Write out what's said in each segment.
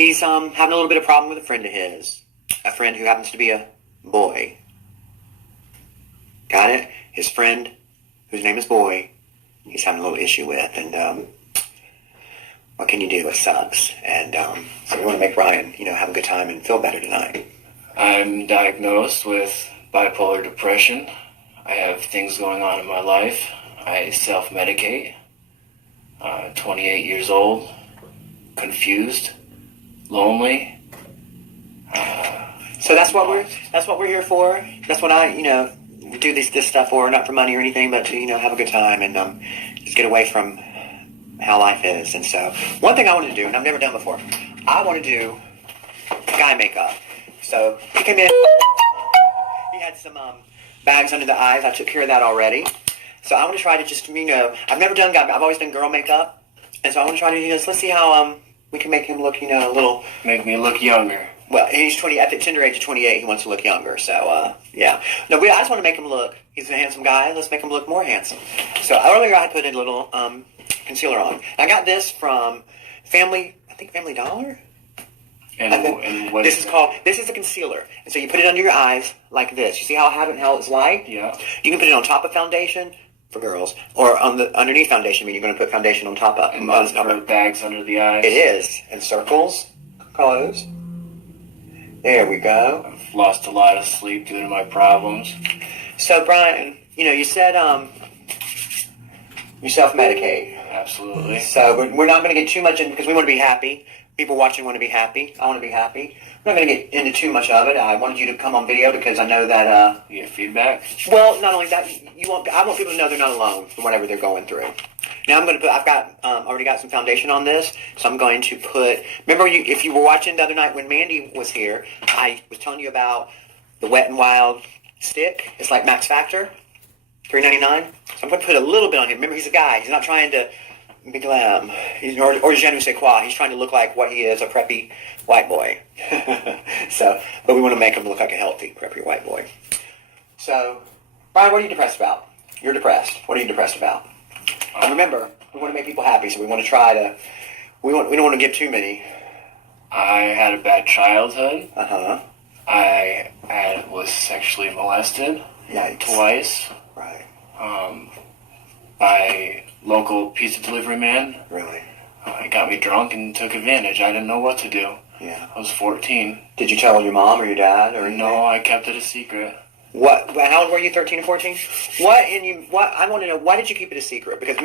He's having a little bit of problem with a friend of his. A friend who happens to be a boy. Got it? His friend, whose name is Boy, he's having a little issue with, and what can you do? It sucks. And so we want to make Bryan, have a good time and feel better tonight. I'm diagnosed with bipolar depression. I have things going on in my life. I self-medicate. 28 years old, confused, lonely. So that's what we're here for. That's what I do this stuff for, not for money or anything, but to have a good time and just get away from how life is. And so one thing I wanted to do, and I've never done before, I want to do guy makeup. So he came in, he had some bags under the eyes. I took care of that already. So I want to try to just, I've never done guy, I've always done girl makeup. And so I want to try to let's see how we can make him look, a little. Make me look younger. Well, he's 20, at the tender age of 28, he wants to look younger. So, yeah. No, I just want to make him look, he's a handsome guy, let's make him look more handsome. So earlier I put a little concealer on. I got this from Family Dollar? And what this is a concealer. And so you put it under your eyes like this. You see how it's light? Yeah. You can put it on top of foundation for girls, or on the underneath foundation. I mean, you're going to put foundation on top of. And that's for bags under the eyes. It is. And circles, close. There we go. I've lost a lot of sleep due to my problems. So Bryan, you said you self-medicate. Absolutely. So we're not going to get too much in because we want to be happy. People watching want to be happy. I want to be happy. We're not going to get into too much of it. I wanted you to come on video because I know that... You get feedback? Well, not only that, I want people to know they're not alone for whatever they're going through. Now I've got already got some foundation on this, so I'm going to put... Remember, if you were watching the other night when Mandy was here, I was telling you about the Wet n Wild stick. It's like Max Factor, $3.99. So I'm going to put a little bit on him. Remember, he's a guy. He's not trying to... be glam. Or je ne sais quoi. He's trying to look like what he is, a preppy white boy. But we want to make him look like a healthy, preppy white boy. So, Bryan, what are you depressed about? You're depressed. What are you depressed about? Remember, we want to make people happy, so we want to try to... We don't want to give too many. I had a bad childhood. Uh-huh. I was sexually molested. Yikes. Twice. Right. By local pizza delivery man. Really? He got me drunk and took advantage. I didn't know what to do. Yeah. I was 14. Did you tell your mom or your dad or anything? No, I kept it a secret. What? How old were you? 13 or 14? I want to know, why did you keep it a secret? Because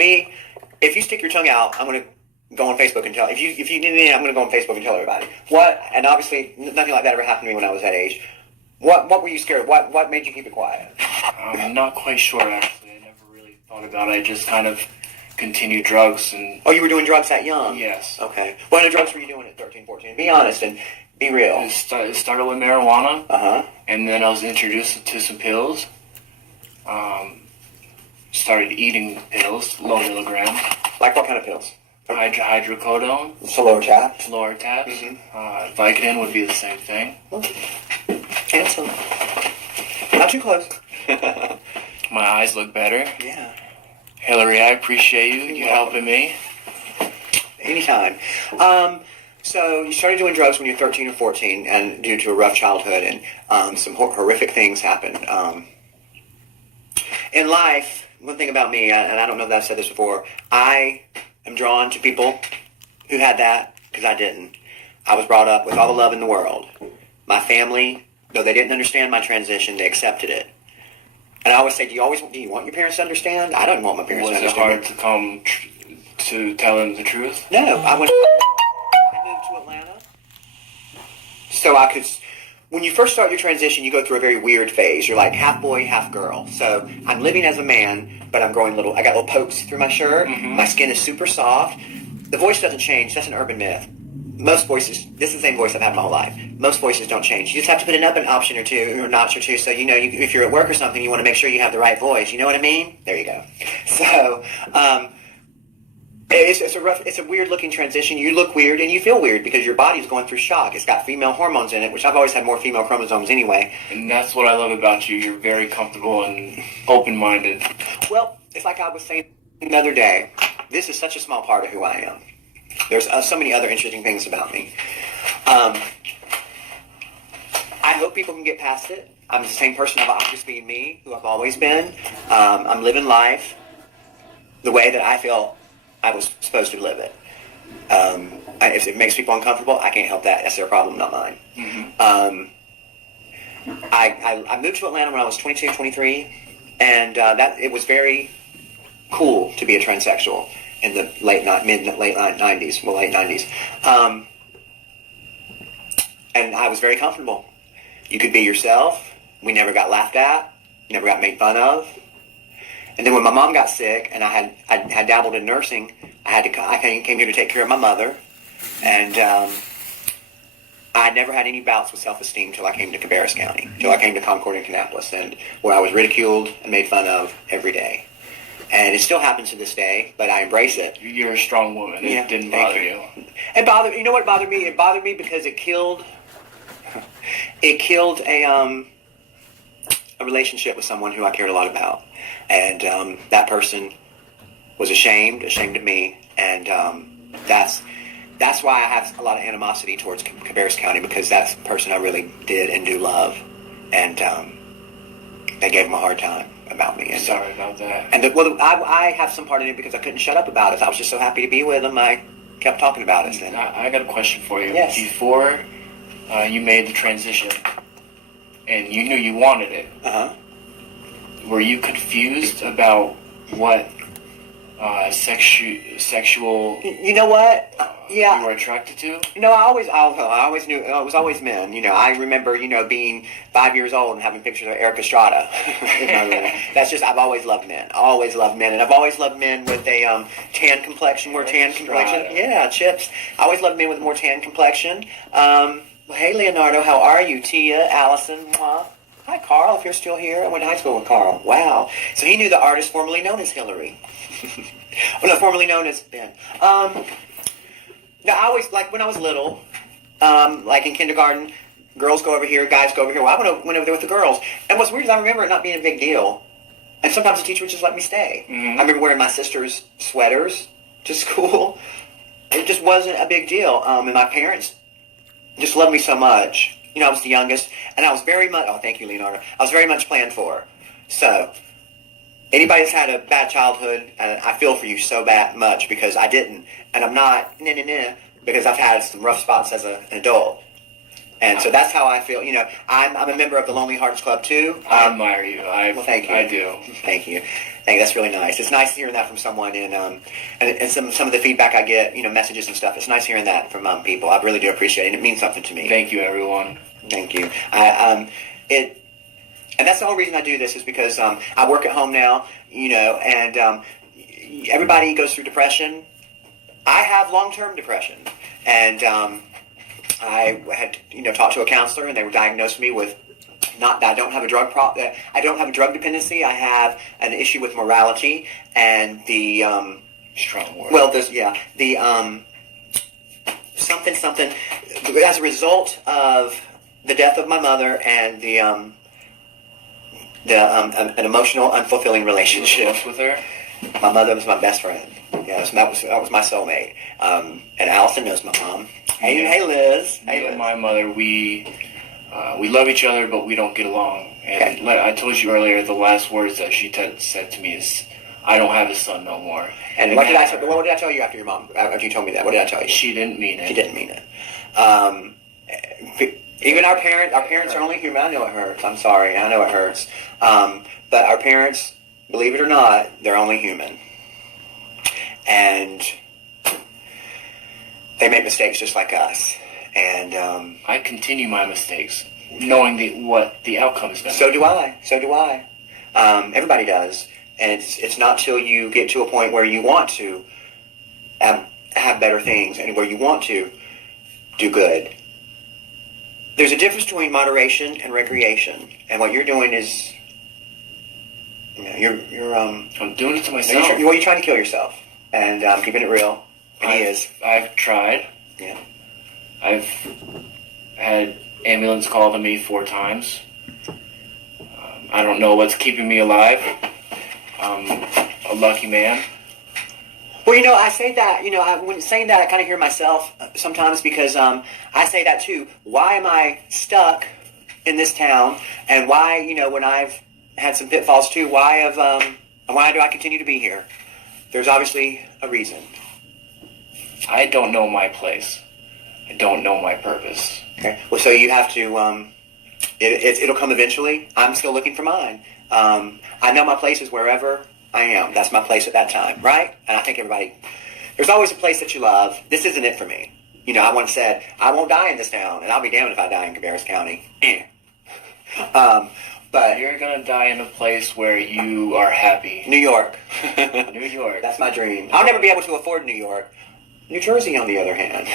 if you stick your tongue out, I'm going to go on Facebook and tell. If you need me, I'm going to go on Facebook and tell everybody. What? And obviously, nothing like that ever happened to me when I was that age. What were you scared of? What made you keep it quiet? I'm not quite sure, actually. I never really thought about it. I just kind of continued drugs and... Oh, you were doing drugs that young? Yes. Okay. What kind of drugs were you doing at 13, 14? Be honest and be real. It started with marijuana. Uh-huh. And then I was introduced to some pills. Started eating pills, low milligrams. Like what kind of pills? Hydrocodone. So lower tabs? Lower tabs. Mm-hmm. Vicodin would be the same thing. Handsome. Not too close. My eyes look better. Yeah. Hillary, I appreciate you helping me. Anytime. So you started doing drugs when you were 13 or 14, and due to a rough childhood, and some horrific things happened. In life, one thing about me, and I don't know that I've said this before, I am drawn to people who had that because I didn't. I was brought up with all the love in the world. My family, though they didn't understand my transition, they accepted it. And I always say, do you want your parents to understand? I don't want my parents to understand. Was it hard to come to tell them the truth? No, I moved to Atlanta. So I could, when you first start your transition, you go through a very weird phase. You're like half boy, half girl. So I'm living as a man, but I got little pokes through my shirt. Mm-hmm. My skin is super soft. The voice doesn't change. That's an urban myth. Most voices, this is the same voice I've had my whole life. Most voices don't change. You just have to put an option or two, or notch or two, so if you're at work or something, you want to make sure you have the right voice. You know what I mean? There you go. So, it's a weird looking transition. You look weird and you feel weird because your body's going through shock. It's got female hormones in it, which I've always had more female chromosomes anyway. And that's what I love about you. You're very comfortable and open-minded. Well, it's like I was saying the other day. This is such a small part of who I am. There's so many other interesting things about me. I hope people can get past it. I'm the same person I've always been, me, who I've always been. I'm living life the way that I feel I was supposed to live it. If it makes people uncomfortable, I can't help that. That's their problem, not mine. Mm-hmm. I moved to Atlanta when I was 22, 23, and that it was very cool to be a transsexual in the late 90s, well, late 90s. And I was very comfortable. You could be yourself. We never got laughed at. Never got made fun of. And then when my mom got sick, and I had dabbled in nursing, I came here to take care of my mother, and I never had any bouts with self-esteem till I came to Cabarrus County, till I came to Concord and Kannapolis, and where I was ridiculed and made fun of every day. And it still happens to this day, but I embrace it. You're a strong woman. It didn't bother you. You know what bothered me? It bothered me because it killed a relationship with someone who I cared a lot about. And that person was ashamed of me, and that's why I have a lot of animosity towards Cabarrus County, because that's the person I really did and do love, and they gave him a hard time about me. And, sorry about that. And I have some part in it because I couldn't shut up about it. I was just so happy to be with him. I kept talking about it. And I got a question for you. Yes. Before you made the transition, and you knew you wanted it, were you confused about what sexual? You know what? Yeah. You were attracted to? I always knew it was always men. I remember, being 5 years old and having pictures of Eric Estrada in my room. That's just, I've always loved men. Always loved men. And I've always loved men with a tan complexion, more tan complexion. Yeah, chips. I always loved men with more tan complexion. Well, hey, Leonardo, how are you? Tia, Allison, mwah. Hi, Carl, if you're still here. I went to high school with Carl. Wow. So he knew the artist formerly known as Hillary. Formerly known as Ben. I always, like, when I was little, like in kindergarten, girls go over here, guys go over here. Well, I went over there with the girls. And what's weird is I remember it not being a big deal. And sometimes the teacher would just let me stay. Mm-hmm. I remember wearing my sister's sweaters to school. It just wasn't a big deal. And my parents just loved me so much. I was the youngest, and I was very much, oh, thank you, Leonardo. I was very much planned for. So, anybody that's had a bad childhood, I feel for you so much, because I didn't. And I'm not, because I've had some rough spots as an adult. And so that's how I feel. I'm a member of the Lonely Hearts Club, too. I admire you. Well, thank you. I do. Thank you. That's really nice. It's nice hearing that from someone, and some of the feedback I get, messages and stuff. It's nice hearing that from people. I really do appreciate it, and it means something to me. Thank you, everyone. Thank you. And that's the whole reason I do this, is because I work at home now, and everybody goes through depression. I have long-term depression, and I had talked to a counselor, and they were diagnosed me with I don't have a drug I don't have a drug dependency. I have an issue with morality and the strong word. Well, something as a result of the death of my mother and an emotional, unfulfilling relationship with her. My mother was my best friend. Yes, that was my soulmate. And Allison knows my mom. Hey, Liz. Me and my mother, we love each other, but we don't get along. And like I told you earlier, the last words that she said to me is, "I don't have a son no more." And what did I tell you after your mom? After you told me that, what did I tell you? She didn't mean it. She didn't mean it. Even our parents are only human. I know it hurts. I'm sorry. I know it hurts. But our parents, believe it or not, they're only human. And they make mistakes just like us. And I continue my mistakes, knowing what the outcome is going to be. So do I. Everybody does. And it's not till you get to a point where you want to have better things and where you want to do good. There's a difference between moderation and recreation. And what you're doing is, I'm doing it to myself. You're trying to kill yourself. And keeping it real. And he is. I've tried. Yeah. I've had ambulance call to me 4 times. I don't know what's keeping me alive. I'm a lucky man. Well, I say that, when saying that, I kind of hear myself sometimes because I say that too. Why am I stuck in this town? And why, when I've had some pitfalls too, why do I continue to be here? There's obviously a reason. I don't know my place. I don't know my purpose. Okay. Well, so you have to, it'll come eventually. I'm still looking for mine. I know my place is wherever I am. That's my place at that time, right? And I think there's always a place that you love. This isn't it for me. I once said, I won't die in this town, and I'll be damned if I die in Cabarrus County. But you're going to die in a place where you are happy. New York. New York. That's my dream. I'll never be able to afford New York. New Jersey, on the other hand.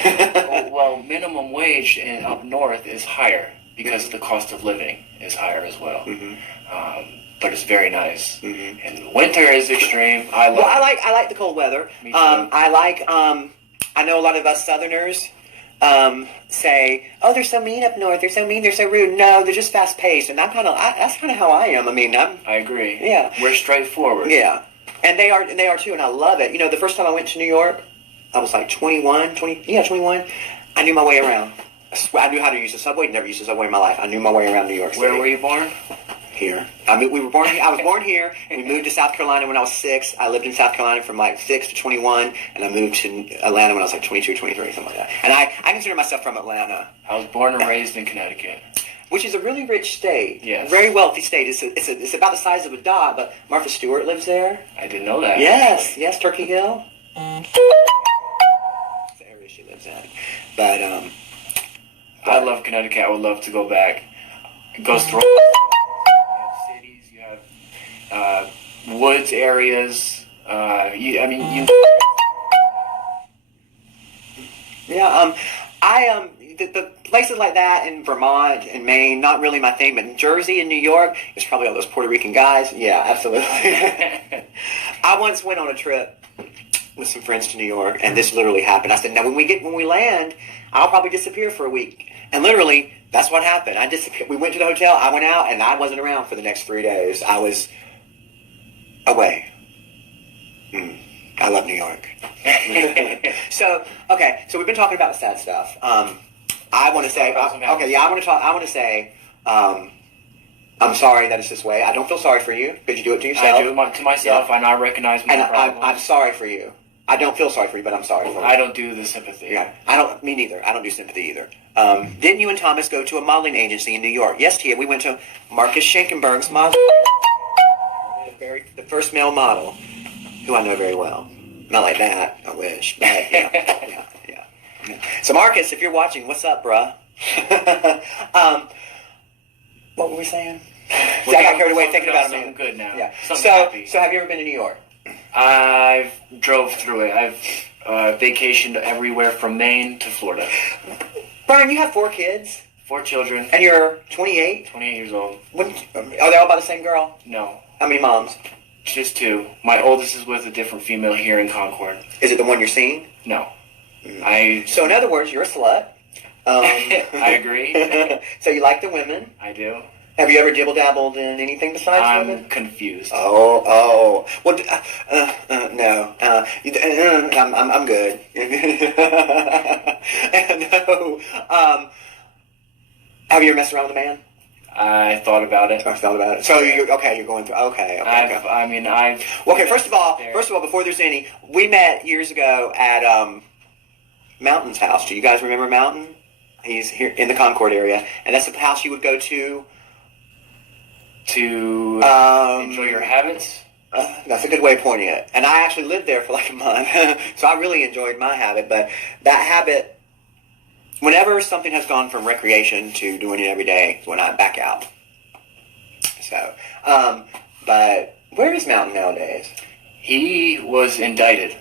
well, minimum wage up north is higher because the cost of living is higher as well. Mm-hmm. But it's very nice. Mm-hmm. And winter is extreme. I like the cold weather. Me too. I know a lot of us Southerners say, "Oh, they're so mean up north. They're so mean. They're so rude." No, they're just fast paced, and that's kind of how I am. I agree. Yeah, we're straightforward. Yeah, and they are too, and I love it. The first time I went to New York, I was like 21. I knew my way around. I knew how to use the subway. Never used the subway in my life. I knew my way around New York City. Where were you born? Here. I was born here, and we moved to South Carolina when I was 6. I lived in South Carolina from like 6 to 21, and I moved to Atlanta when I was like 22, 23, something like that. And I consider myself from Atlanta. I was born and raised in Connecticut. Which is a really rich state. Yes. Very wealthy state. It's about the size of a dot, but Martha Stewart lives there. I didn't know that. Yes, Turkey Hill. That's the area she lives in. But, I love Connecticut. I would love to go back. It goes through. You have cities. You have woods areas. Yeah. The places like that in Vermont and Maine, not really my thing, but in Jersey and New York, it's probably all those Puerto Rican guys. Yeah, absolutely. I once went on a trip with some friends to New York, and this literally happened. I said, now when we land, I'll probably disappear for a week. And literally, that's what happened. I disappeared. We went to the hotel, I went out, and I wasn't around for the next 3 days. I was away. I love New York. So we've been talking about the sad stuff. I want to say, I'm sorry that it's this way. I don't feel sorry for you because you do it to yourself. I do it to myself. Yeah. I now recognize my problems. I'm sorry for you. I don't feel sorry for you, but I'm sorry for you. I don't do the sympathy. Yeah, me neither. I don't do sympathy either. Didn't you and Thomas go to a modeling agency in New York? Yes, Tia. We went to Marcus Schenkenberg's modeling. The first male model, who I know very well. Not like that. I wish. But yeah. So Marcus, if you're watching, what's up, bruh? What were we saying? See, I got carried away thinking about something good now. Yeah. Happy. So have you ever been to New York? I've drove through it. I've vacationed everywhere from Maine to Florida. Bryan, you have 4 kids? 4 children. And you're 28? 28 years old. Are they all by the same girl? No. How many moms? Just 2. My oldest is with a different female here in Concord. Is it the one you're seeing? No. So in other words, you're a slut. I agree. So you like the women? I do. Have you ever dibble-dabbled in anything besides women? I'm confused. Oh. Well, no. I'm good. No. Have you ever messed around with a man? I thought about it. So you're going through. Okay. Okay, first of all, before there's any, we met years ago at Mountain's house. Do you guys remember Mountain? He's here in the Concord area, and that's the house you would go to enjoy your habits. That's a good way of pointing it. And I actually lived there for like a month, so I really enjoyed my habit. But that habit, whenever something has gone from recreation to doing it every day, is when I back out. So, but where is Mountain nowadays? He was indicted.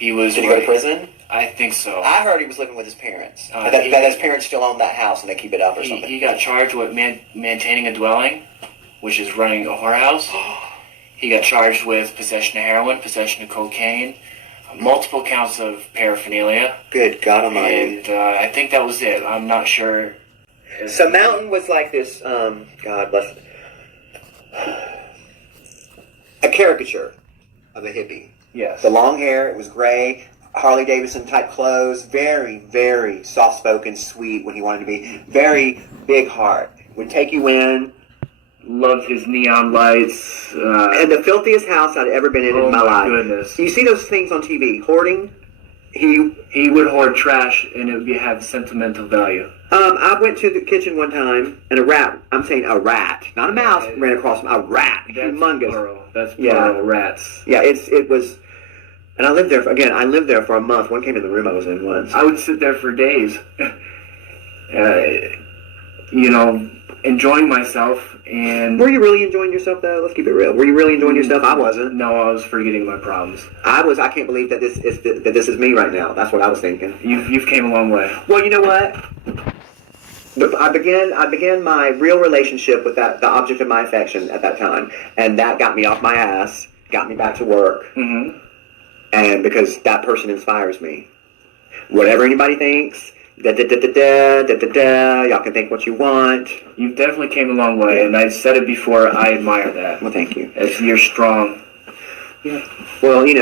Did he go to prison? I think so. I heard he was living with his parents. That his parents still own that house and they keep it up or something. He got charged with maintaining a dwelling, which is running a whorehouse. He got charged with possession of heroin, possession of cocaine, multiple counts of paraphernalia. Good God Almighty. And I think that was it. I'm not sure. So Mountain was like this, God bless it, a caricature of a hippie. Yes. The long hair, it was gray, Harley Davidson type clothes, very, very soft spoken, sweet when he wanted to be, very big heart. Would take you in. Loved his neon lights. And the filthiest house I'd ever been in my life. Goodness. You see those things on TV, hoarding? He would hoard trash, and it would have sentimental value. I went to the kitchen one time, and a rat, not a mouse, ran across me, a rat, That's humongous. plural. That's plural, rats. Yeah, it was, and I lived there for a month. One came in the room I was in once. I would sit there for days, enjoying myself. And were you really enjoying yourself, though? Let's keep it real. Were you really enjoying yourself? I wasn't. No, I was forgetting my problems. I can't believe that this is me right now. That's what I was thinking. You've came a long way. Well, you know what? I began my real relationship with the object of my affection at that time, and that got me off my ass, got me back to work, and because that person inspires me. Whatever anybody thinks, y'all can think what you want. You've definitely came a long way, and I said it before. I admire that. Well, thank you. You're strong. Yeah. Well, you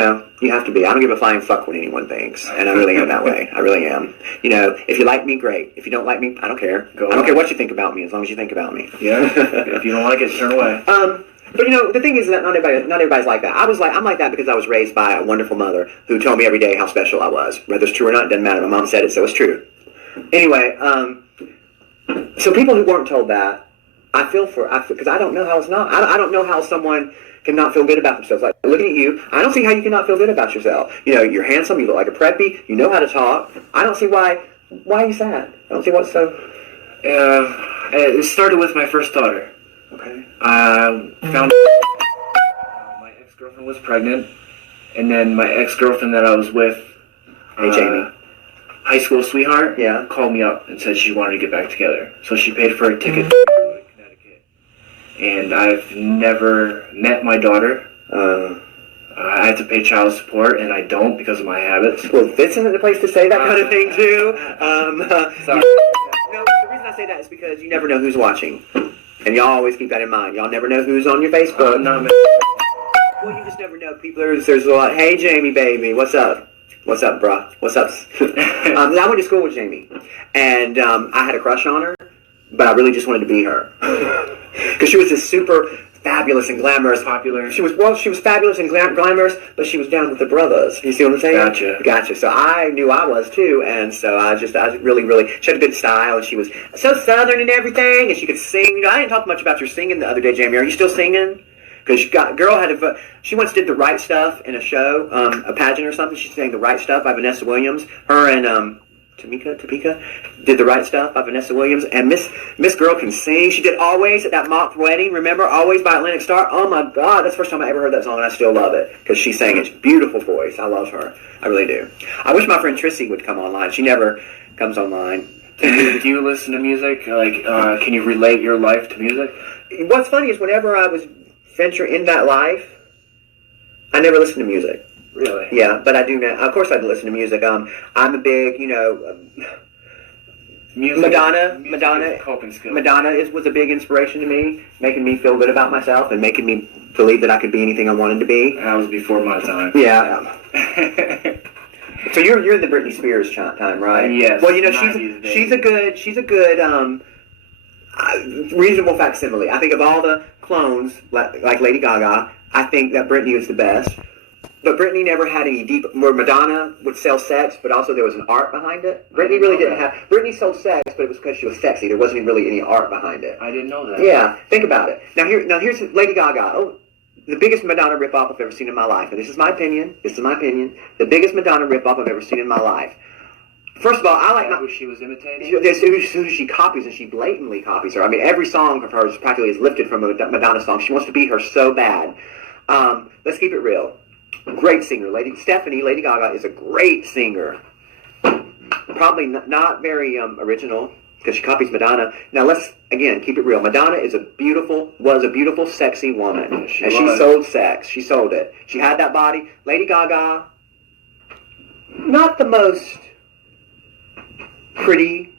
have to be. I don't give a flying fuck what anyone thinks, and I really am that way. I really am. If you like me, great. If you don't like me, I don't care. I don't care what you think about me, as long as you think about me. Yeah. If you don't like it, turn away. But the thing is that not everybody's like that. I'm like that because I was raised by a wonderful mother who told me every day how special I was. Whether it's true or not, it doesn't matter. My mom said it, so it's true. Anyway, so people who weren't told that, because I don't know how it's not. I don't know how someone can not feel good about themselves. Like, looking at you, I don't see how you cannot feel good about yourself. You're handsome, you look like a preppy, you know how to talk. I don't see why are you sad? I don't see what's so... It started with my first daughter. Okay. Found my ex-girlfriend was pregnant, and then my ex-girlfriend that I was with, Hey, Jamie. high school sweetheart, called me up and said she wanted to get back together. So she paid for a ticket to go to Connecticut. And I've never met my daughter. I have to pay child support, and I don't because of my habits. Well, this isn't the place to say that kind of thing, too. Sorry. No, the reason I say that is because you never know who's watching. And y'all always keep that in mind. Y'all never know who's on your Facebook. No, man. Well, you just never know. There's a lot. Hey, Jamie, baby, what's up? What's up, bruh? What's up? I went to school with Jamie, and I had a crush on her, but I really just wanted to be her. Because she was this super fabulous and glamorous. Popular. She was fabulous and glamorous, but she was down with the brothers. You see what I'm saying? Gotcha. So I knew I was too, and so I really, she had a good style, and she was so southern and everything, and she could sing. I didn't talk much about your singing the other day, Jamie. Are you still singing? Because she once did The Right Stuff in a show, a pageant or something. She sang The Right Stuff by Vanessa Williams. Her and Topeka did The Right Stuff by Vanessa Williams. And Miss Girl can sing. She did Always at that mock wedding. Remember Always by Atlantic Star? Oh my God, that's the first time I ever heard that song, and I still love it because she sang it. Beautiful voice. I love her. I really do. I wish my friend Trissy would come online. She never comes online. Do you listen to music? Can you relate your life to music? What's funny is whenever I was venture in that life, I never listened to music. Really? Yeah, but I do now. Of course I listen to music. I'm a big, music, Madonna coping skill. Madonna was a big inspiration to me, making me feel good about myself and making me believe that I could be anything I wanted to be. That was before my time. Yeah. So you're the Britney Spears time, right? Yes. Well, she's a good reasonable facsimile. I think of all the clones, like Lady Gaga, I think that Britney is the best. But Britney never had any deep... Where Madonna would sell sex, but also there was an art behind it. Britney really didn't have... Britney sold sex, but it was because she was sexy. There wasn't really any art behind it. I didn't know that. Yeah, think about it. Now here's Lady Gaga. Oh, the biggest Madonna ripoff I've ever seen in my life. And this is my opinion. The biggest Madonna ripoff I've ever seen in my life. First of all, I like... Who she was imitating? Who she copies, and she blatantly copies her. I mean, every song of hers practically is lifted from a Madonna song. She wants to be her so bad. Let's keep it real. Great singer. Lady Gaga is a great singer. Probably not very original, because she copies Madonna. Now let's, again, keep it real. Madonna was a beautiful, sexy woman. And she sold sex. She sold it. She had that body. Lady Gaga, not the most... pretty.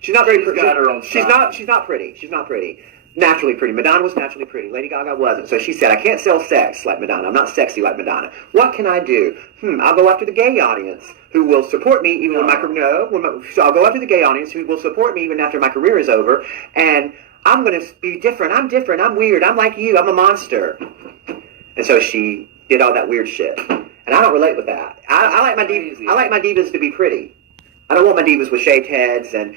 She's not very pretty. She's got her own style. She's not pretty. naturally pretty. Madonna was naturally pretty. Lady Gaga wasn't. So she said, I can't sell sex like Madonna. I'm not sexy like Madonna. What can I do? I'll go after the gay audience who will support me even when my career. So I'll go after the gay audience who will support me even after my career is over. And I'm going to be different. I'm different. I'm weird. I'm like you. I'm a monster. And so she did all that weird shit. And I don't relate with that. I like my divas. I like my divas to be pretty. I don't want my divas with shaved heads and,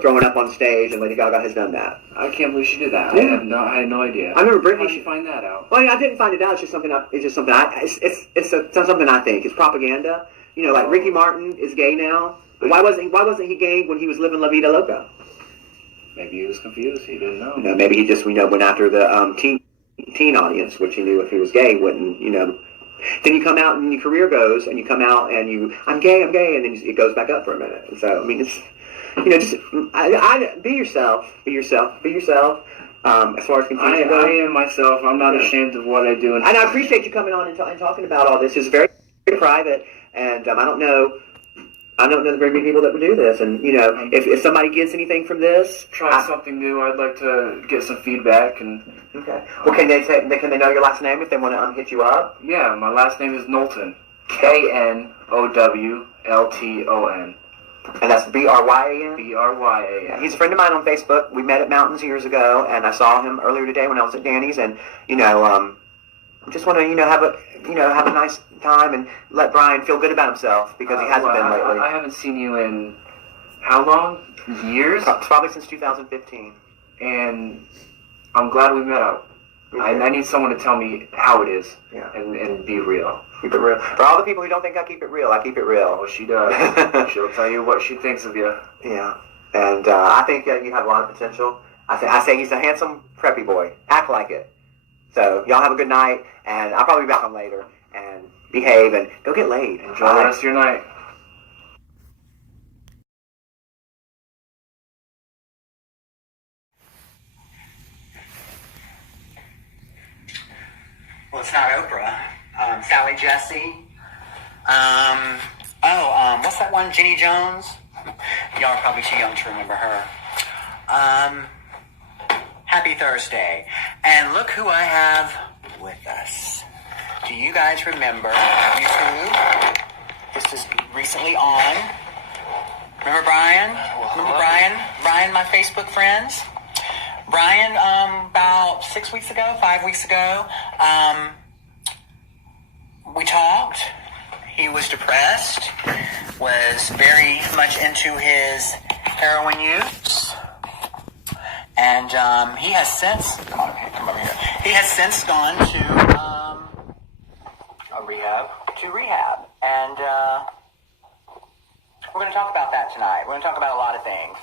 throwing up on stage, and Lady Gaga has done that. I can't believe she did that. Yeah. I had no idea. I remember Britney. How did you find that out? Well, I didn't find it out. It's just something. It's something I think. It's propaganda. Like Ricky Martin is gay now. But why wasn't he gay when he was living La Vida Loca? Maybe he was confused. He didn't know. Maybe he just went after the teen audience, which he knew if he was gay wouldn't. Then you come out and your career goes, and you come out and I'm gay, and then it goes back up for a minute. And so, I mean, it's, just be yourself. As far as I am myself. I'm not ashamed of what I do. And I appreciate you coming on and talking about all this. It's very, very private, and I don't know the very many people that would do this. And if somebody gets anything from this, try something new. I'd like to get some feedback. And okay. Well, can they know your last name if they want to hit you up? Yeah, my last name is Knowlton. Knowlton. And that's Bryan? Bryan. He's a friend of mine on Facebook. We met at Mountains years ago, and I saw him earlier today when I was at Danny's, and just want to have a nice time and let Bryan feel good about himself because he hasn't been lately. I haven't seen you in how long? Years? Probably since 2015. And I'm glad we met up. I need someone to tell me how it is and be real. Keep it real. For all the people who don't think I keep it real, I keep it real. Oh, she does. She'll tell you what she thinks of you. Yeah. And I think you have a lot of potential. I say he's a handsome, preppy boy. Act like it. So y'all have a good night, and I'll probably be back on later. And behave and go get laid. Enjoy the rest of your night. Well, it's not Oprah. Sally Jesse. What's that one? Jenny Jones? Y'all are probably too young to remember her. Happy Thursday. And look who I have with us. Do you guys remember YouTube? This is recently on. Remember Bryan? Remember Bryan? Bryan, my Facebook friends? Bryan, about 5 weeks ago, we talked. He was depressed, was very much into his heroin use, and he has since, come over here. He has since gone to rehab, and we're going to talk about that tonight. We're going to talk about a lot of things.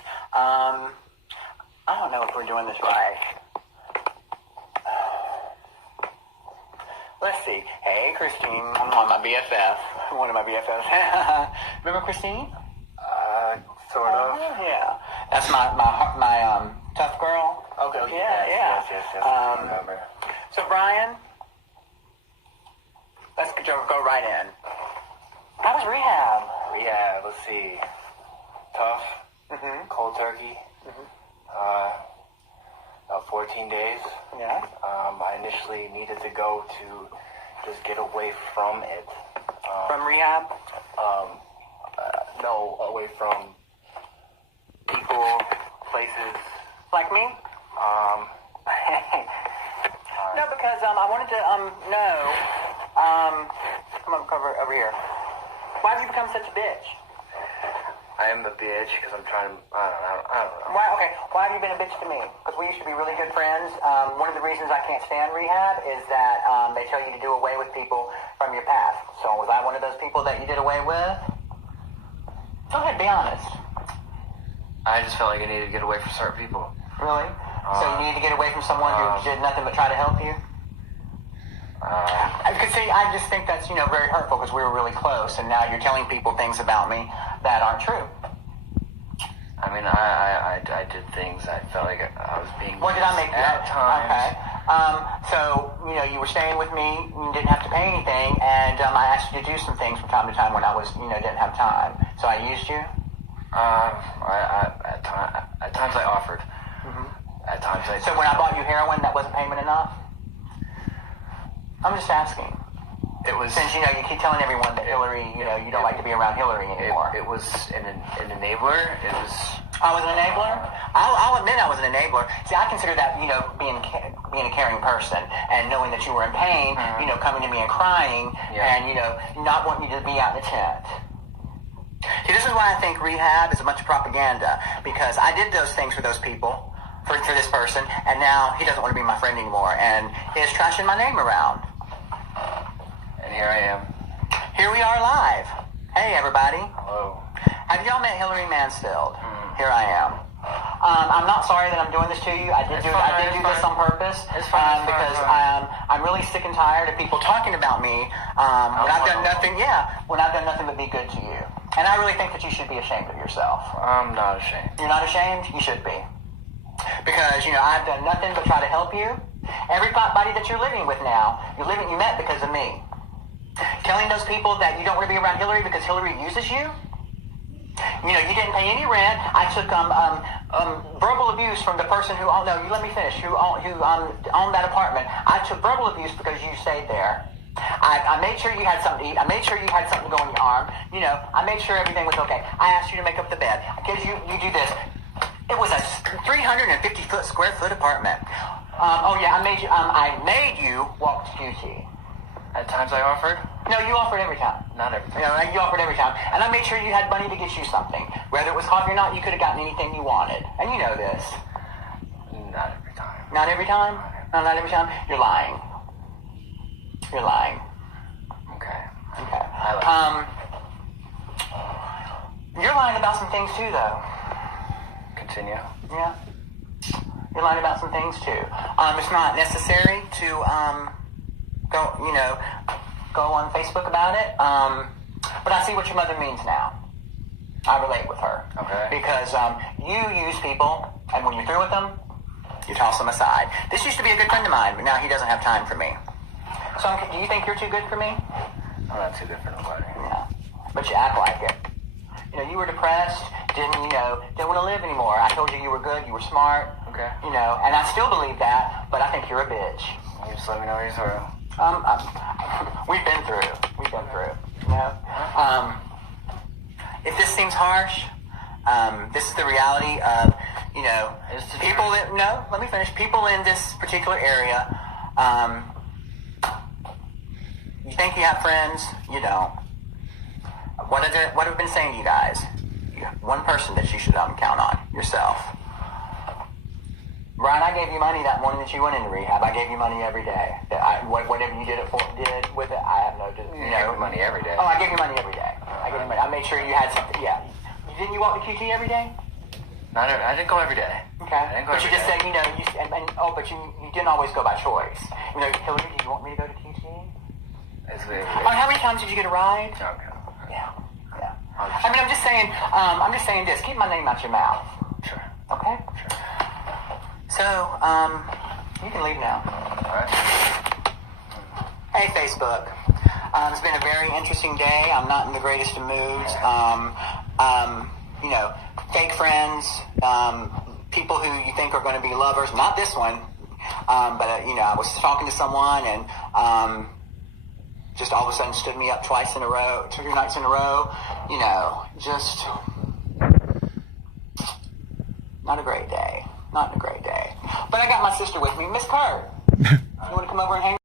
I don't know if we're doing this right. Let's see. Hey, Christine. I'm on my BFF. One of my BFFs. Remember Christine? Sort of. Yeah. That's my tough girl. Okay. Yeah. Yes. I remember. So, Bryan, let's go right in. How was rehab? Rehab, let's see. Tough. Mm-hmm. Cold turkey. Mm-hmm. About 14 days. Yeah. I initially needed to go to just get away from it. From rehab? No, away from people, places. Like me? No, because I wanted to know. Come on, cover over here. Why have you become such a bitch? I am the bitch because I'm trying to. I don't know. Why? Okay. Why have you been a bitch to me? Because we used to be really good friends. One of the reasons I can't stand rehab is that they tell you to do away with people from your past. So was I one of those people that you did away with? Go ahead, be honest. I just felt like I needed to get away from certain people. Really? So you needed to get away from someone who did nothing but try to help you? Because see, I just think that's very hurtful because we were really close, and now you're telling people things about me that aren't true. I mean, I did things I felt like I was being. What did I make at times? Okay. So you were staying with me. You didn't have to pay anything, and I asked you to do some things from time to time when I was didn't have time. So I used you. At times I offered. Mm-hmm. At times I do. So when I bought you heroin, that wasn't payment enough? I'm just asking. It was... Since, you keep telling everyone that Hillary, you don't like to be around Hillary anymore. It was an enabler. It was... I was an enabler? I'll admit I was an enabler. See, I consider that, being a caring person and knowing that you were in pain, coming to me and crying and, not wanting you to be out in the tent. See, this is why I think rehab is a bunch of propaganda, because I did those things for those people, for this person, and now he doesn't want to be my friend anymore, and is trashing my name around. And here I am. Here we are live. Hey, everybody. Hello. Have y'all met Hillary Mansfield? Here I am. I'm not sorry that I'm doing this to you. I did do this on purpose. It's fine. Because I'm really sick and tired of people talking about me when I've done nothing. Yeah, when I've done nothing but be good to you. And I really think that you should be ashamed of yourself. I'm not ashamed. You're not ashamed? You should be. Because I've done nothing but try to help you. Everybody that you're living with now, you met because of me. Telling those people that you don't want to be around Hillary because Hillary uses you. You didn't pay any rent. I took verbal abuse from the person who owned that apartment. I took verbal abuse because you stayed there. I made sure you had something to eat. I made sure you had something to go in your arm. I made sure everything was okay. I asked you to make up the bed. Because you do this. It was a 350 square foot apartment. I made you walk to QT. At times I offered. No, you offered every time. Not every time. You offered every time. And I made sure you had money to get you something. Whether it was coffee or not, you could have gotten anything you wanted. And you know this. Not every time. Not every time? No, not every time? You're lying. You're lying. Okay. You're lying about some things too, though. Continue. Yeah. You're lying about some things too. It's not necessary to go on Facebook about it. But I see what your mother means now. I relate with her. Okay. Because you use people, and when you're through with them, you toss them aside. This used to be a good friend of mine, but now he doesn't have time for me. So do you think you're too good for me? I'm not too good for nobody. No. But you act like it. You were depressed, didn't want to live anymore. I told you you were good, you were smart. Okay. And I still believe that, but I think you're a bitch. You just let me know you're through. We've been through. If this seems harsh, this is the reality of, people that, no, let me finish. People in this particular area, you think you have friends, you don't. What have I been saying to you guys? You have one person that you should count on, yourself. Bryan, I gave you money that morning that you went into rehab. I gave you money every day. Whatever you did with it, I have no... You gave me money every day. Oh, I gave you money every day. I made sure you had something, yeah. Didn't you walk to QT every day? I didn't go every day. Okay. But you just said, but you didn't always go by choice. Hillary, do you want me to go to QT? How many times did you get a ride? Okay. Yeah. I'm just saying this. Keep my name out your mouth. Sure. Okay? Sure. So, you can leave now. All right. Hey, Facebook. It's been a very interesting day. I'm not in the greatest of moods. Fake friends, people who you think are going to be lovers. Not this one. But I was talking to someone and just all of a sudden stood me up 2 nights in a row. Just not a great day. Not a great day. But I got my sister with me, Miss Kurt. You want to come over and hang?